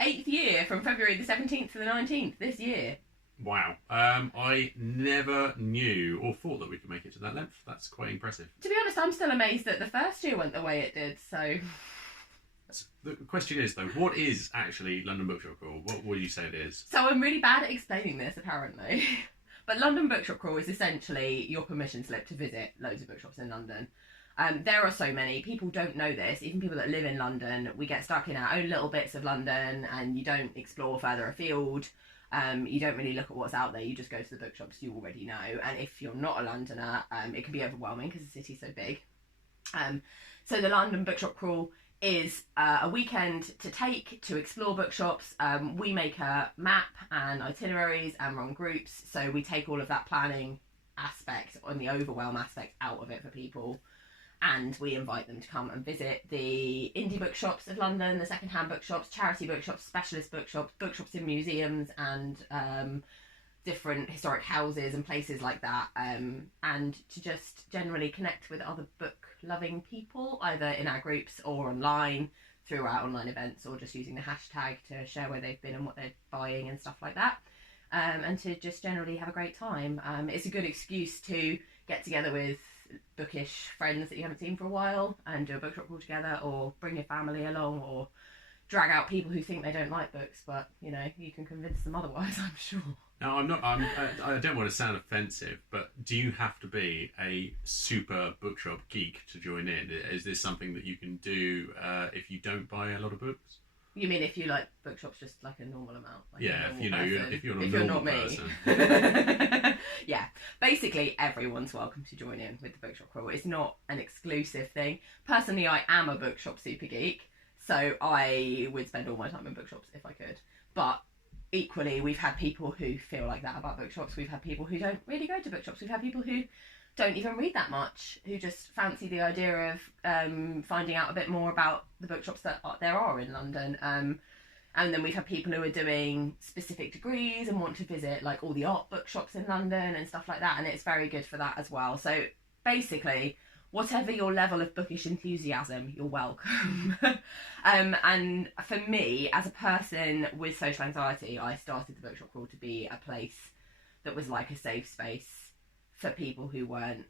8th year from February the 17th to the 19th this year. Wow. I never knew or thought that we could make it to that length. That's quite impressive. To be honest, I'm still amazed that the first year went the way it did, so... The question is, though, what is actually London Bookshop Crawl? What would you say it is? So I'm really bad at explaining this, apparently. But London Bookshop Crawl is essentially your permission slip to visit loads of bookshops in London. There are so many. People don't know this. Even people that live in London, we get stuck in our own little bits of London and you don't explore further afield. You don't really look at what's out there. You just go to the bookshops you already know. And if you're not a Londoner, it can be overwhelming because the city's so big. So the London Bookshop Crawl is a weekend to take to explore bookshops. We make a map and itineraries and run groups. So we take all of that planning aspect and the overwhelm aspect out of it for people. And we invite them to come and visit the indie bookshops of London, the second-hand bookshops, charity bookshops, specialist bookshops, bookshops in museums and different historic houses and places like that. And to just generally connect with other book-loving people, either in our groups or online, through our online events, or just using the hashtag to share where they've been and what they're buying and stuff like that. And to just generally have a great time. It's a good excuse to get together with bookish friends that you haven't seen for a while and do a bookshop crawl together, or bring your family along, or drag out people who think they don't like books, but you know, you can convince them otherwise, I'm sure. Now, I don't want to sound offensive, but do you have to be a super bookshop geek to join in? Is this something that you can do if you don't buy a lot of books? You mean if you like bookshops just like a normal amount? Like yeah, if you're not normal me. person. Yeah, basically everyone's welcome to join in with the Bookshop Crawl. It's not an exclusive thing. Personally, I am a bookshop super geek, so I would spend all my time in bookshops if I could. But equally, we've had people who feel like that about bookshops. We've had people who don't really go to bookshops. We've had people who don't even read that much, who just fancy the idea of finding out a bit more about the bookshops that there are in London. And then we've had people who are doing specific degrees and want to visit like all the art bookshops in London and stuff like that, and it's very good for that as well. So basically, whatever your level of bookish enthusiasm, you're welcome. And for me, as a person with social anxiety, I started the Bookshop Crawl to be a place that was like a safe space for people who weren't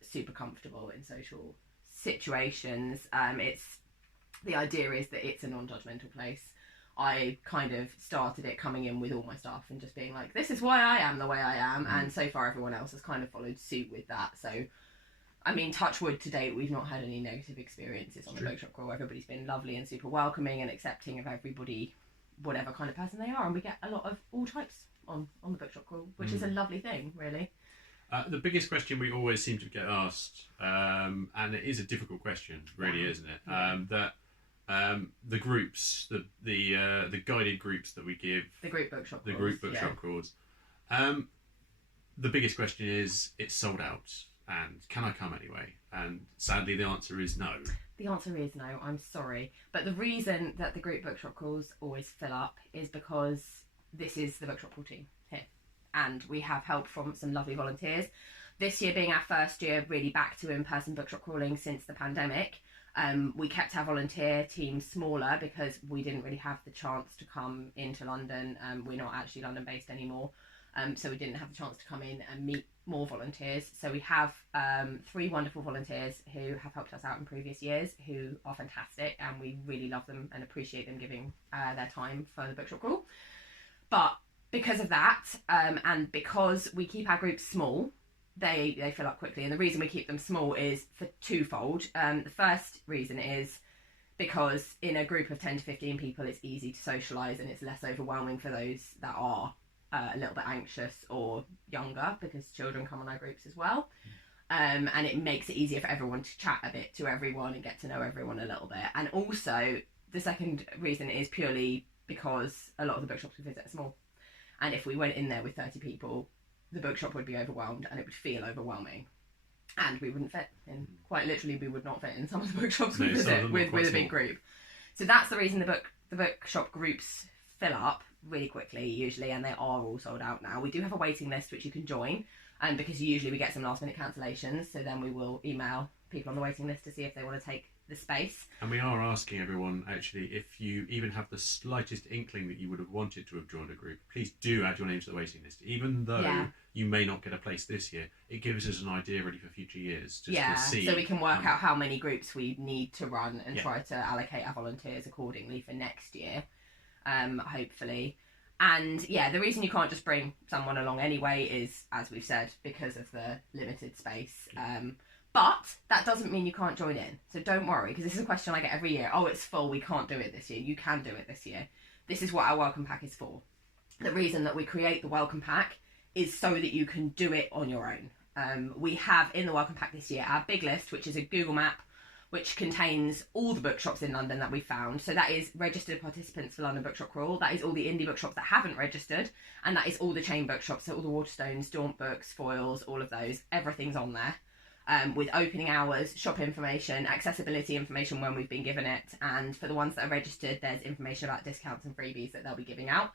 super comfortable in social situations. The idea is that it's a non-judgmental place. I kind of started it coming in with all my stuff and just being like, this is why I am the way I am. And so far everyone else has kind of followed suit with that. So, I mean, touch wood, to date, we've not had any negative experiences on the Bookshop Crawl. Everybody's been lovely and super welcoming and accepting of everybody, whatever kind of person they are. And we get a lot of all types on the Bookshop Crawl, which is a lovely thing, really. The biggest question we always seem to get asked, and it is a difficult question, really, isn't it? Yeah. The groups, the guided groups that we give, the group bookshop crawls. The biggest question is, it's sold out, and can I come anyway? And sadly, the answer is no. The answer is no. I'm sorry, but the reason that the group bookshop crawls always fill up is because this is the bookshop crawl team here, and we have help from some lovely volunteers. This year being our first year really back to in-person bookshop crawling since the pandemic. We kept our volunteer team smaller because we didn't really have the chance to come into London. We're not actually London-based anymore, so we didn't have the chance to come in and meet more volunteers. So we have 3 wonderful volunteers who have helped us out in previous years, who are fantastic, and we really love them and appreciate them giving their time for the Bookshop Crawl. But because of that, and because we keep our groups small, they fill up quickly. And the reason we keep them small is for twofold. The first reason is because in a group of 10 to 15 people, it's easy to socialise and it's less overwhelming for those that are a little bit anxious or younger, because children come on our groups as well. And it makes it easier for everyone to chat a bit to everyone and get to know everyone a little bit. And also, the second reason is purely because a lot of the bookshops we visit are small. And if we went in there with 30 people, the bookshop would be overwhelmed and it would feel overwhelming, and we wouldn't fit in. Quite literally, we would not fit in some of the bookshops we visit with a big group. So that's the reason the bookshop groups fill up really quickly usually, and they are all sold out now. We do have a waiting list which you can join, and because usually we get some last minute cancellations, so then we will email people on the waiting list to see if they want to take the space. And we are asking everyone, actually, if you even have the slightest inkling that you would have wanted to have joined a group, please do add your name to the waiting list. Even though you may not get a place this year, it gives us an idea really for future years. Just to see, so we can work out how many groups we need to run and try to allocate our volunteers accordingly for next year, hopefully. And the reason you can't just bring someone along anyway is, as we've said, because of the limited space. But that doesn't mean you can't join in. So don't worry, because this is a question I get every year. Oh, it's full, we can't do it this year. You can do it this year. This is what our welcome pack is for. The reason that we create the welcome pack is so that you can do it on your own. We have in the welcome pack this year our big list, which is a Google map, which contains all the bookshops in London that we found. So that is registered participants for London Bookshop Crawl. That is all the indie bookshops that haven't registered. And that is all the chain bookshops, so all the Waterstones, Daunt Books, Foyles, all of those. Everything's on there. With opening hours, shop information, accessibility information when we've been given it. And for the ones that are registered, there's information about discounts and freebies that they'll be giving out.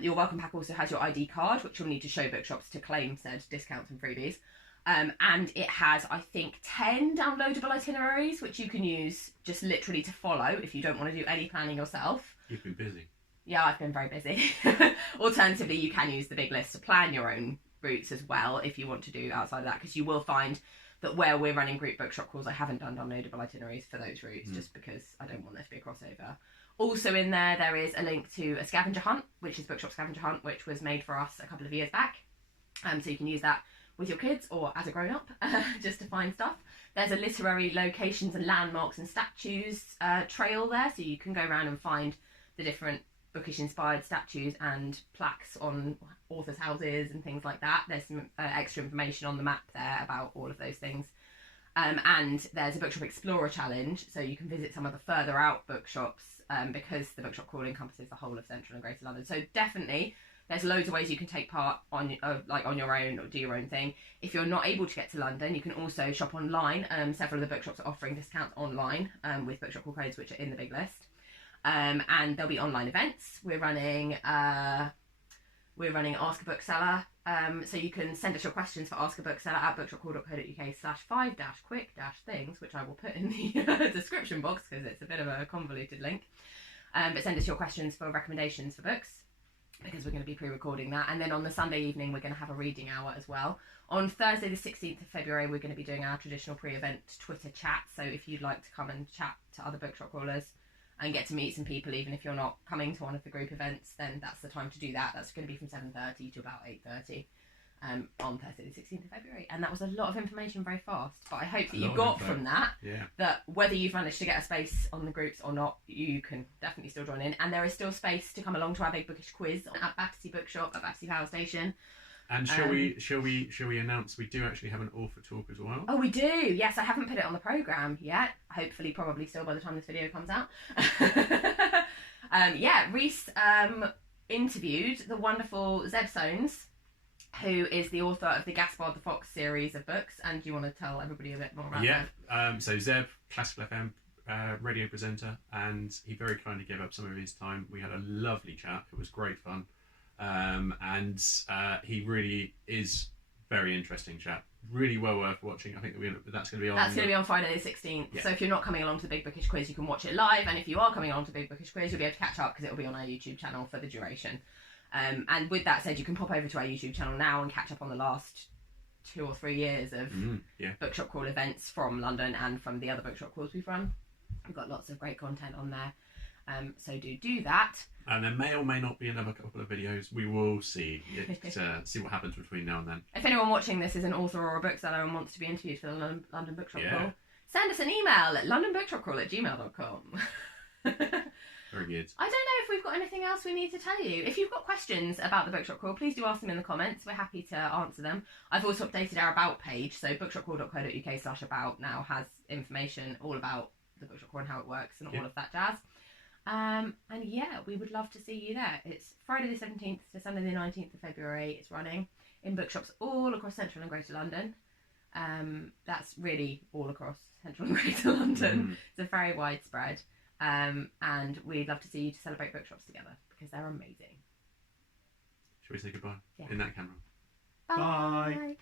Your welcome pack also has your ID card, which you'll need to show bookshops to claim said discounts and freebies. And it has, I think, 10 downloadable itineraries, which you can use just literally to follow if you don't want to do any planning yourself. You've been busy. Yeah, I've been very busy. Alternatively, you can use the big list to plan your own routes as well if you want to do outside of that, because you will find that where we're running group bookshop calls, I haven't done downloadable itineraries for those routes just because I don't want there to be a crossover. Also in there is a link to a scavenger hunt, which is Bookshop Scavenger Hunt, which was made for us a couple of years back. So you can use that with your kids or as a grown-up just to find stuff. There's a literary locations and landmarks and statues trail there, so you can go around and find the different bookish inspired statues and plaques on authors' houses and things like that. There's some extra information on the map there about all of those things. And there's a Bookshop Explorer challenge, so you can visit some of the further out bookshops because the Bookshop Crawl encompasses the whole of Central and Greater London. So definitely there's loads of ways you can take part on on your own or do your own thing. If you're not able to get to London, you can also shop online. Several of the bookshops are offering discounts online with Bookshop Crawl codes, which are in the big list. And there'll be online events. We're running Ask a Bookseller. So you can send us your questions for Ask a Bookseller at bookshopcrawl.co.uk/5-quick-things, which I will put in the description box because it's a bit of a convoluted link. But send us your questions for recommendations for books, because we're going to be pre-recording that. And then on the Sunday evening, we're going to have a reading hour as well. On Thursday, the 16th of February, we're going to be doing our traditional pre-event Twitter chat. So if you'd like to come and chat to other bookshop crawlers and get to meet some people, even if you're not coming to one of the group events, then that's the time to do that. That's going to be from 7:30 to about 8:30 on Thursday, the 16th of February. And that was a lot of information very fast. But I hope that you got from that, that whether you've managed to get a space on the groups or not, you can definitely still join in. And there is still space to come along to our big bookish quiz at Battersea Bookshop at Battersea Power Station. And shall we announce we do actually have an author talk as well? Oh, we do. Yes, I haven't put it on the programme yet. Hopefully, probably still by the time this video comes out. Reese interviewed the wonderful Zeb Soanes, who is the author of the Gaspard the Fox series of books. And do you want to tell everybody a bit more about that? So Zeb, Classical FM radio presenter, and he very kindly gave up some of his time. We had a lovely chat. It was great fun. And he really is very interesting chap. Really well worth watching. I think that's going to be on. That's going to be on Friday the 16th. Yeah. So if you're not coming along to the Big Bookish Quiz, you can watch it live. And if you are coming along to the Big Bookish Quiz, you'll be able to catch up because it will be on our YouTube channel for the duration. And with that said, you can pop over to our YouTube channel now and catch up on the last 2 or 3 years of Bookshop Crawl events from London and from the other Bookshop Crawls we've run. We've got lots of great content on there. So do that. And there may or may not be another couple of videos. We will see. See what happens between now and then. If anyone watching this is an author or a bookseller and wants to be interviewed for the London Bookshop Crawl, send us an email at londonbookshopcrawl@gmail.com. Very good. I don't know if we've got anything else we need to tell you. If you've got questions about the Bookshop Crawl, please do ask them in the comments. We're happy to answer them. I've also updated our about page, so bookshopcrawl.co.uk/about now has information all about the Bookshop Crawl and how it works and all of that jazz. And we would love to see you there. It's Friday the 17th to Sunday the 19th of February. It's running in bookshops all across Central and Greater London. That's really all across Central and Greater London. It's a very widespread. And we'd love to see you to celebrate bookshops together because they're amazing. Shall we say goodbye in that camera? Bye. Bye.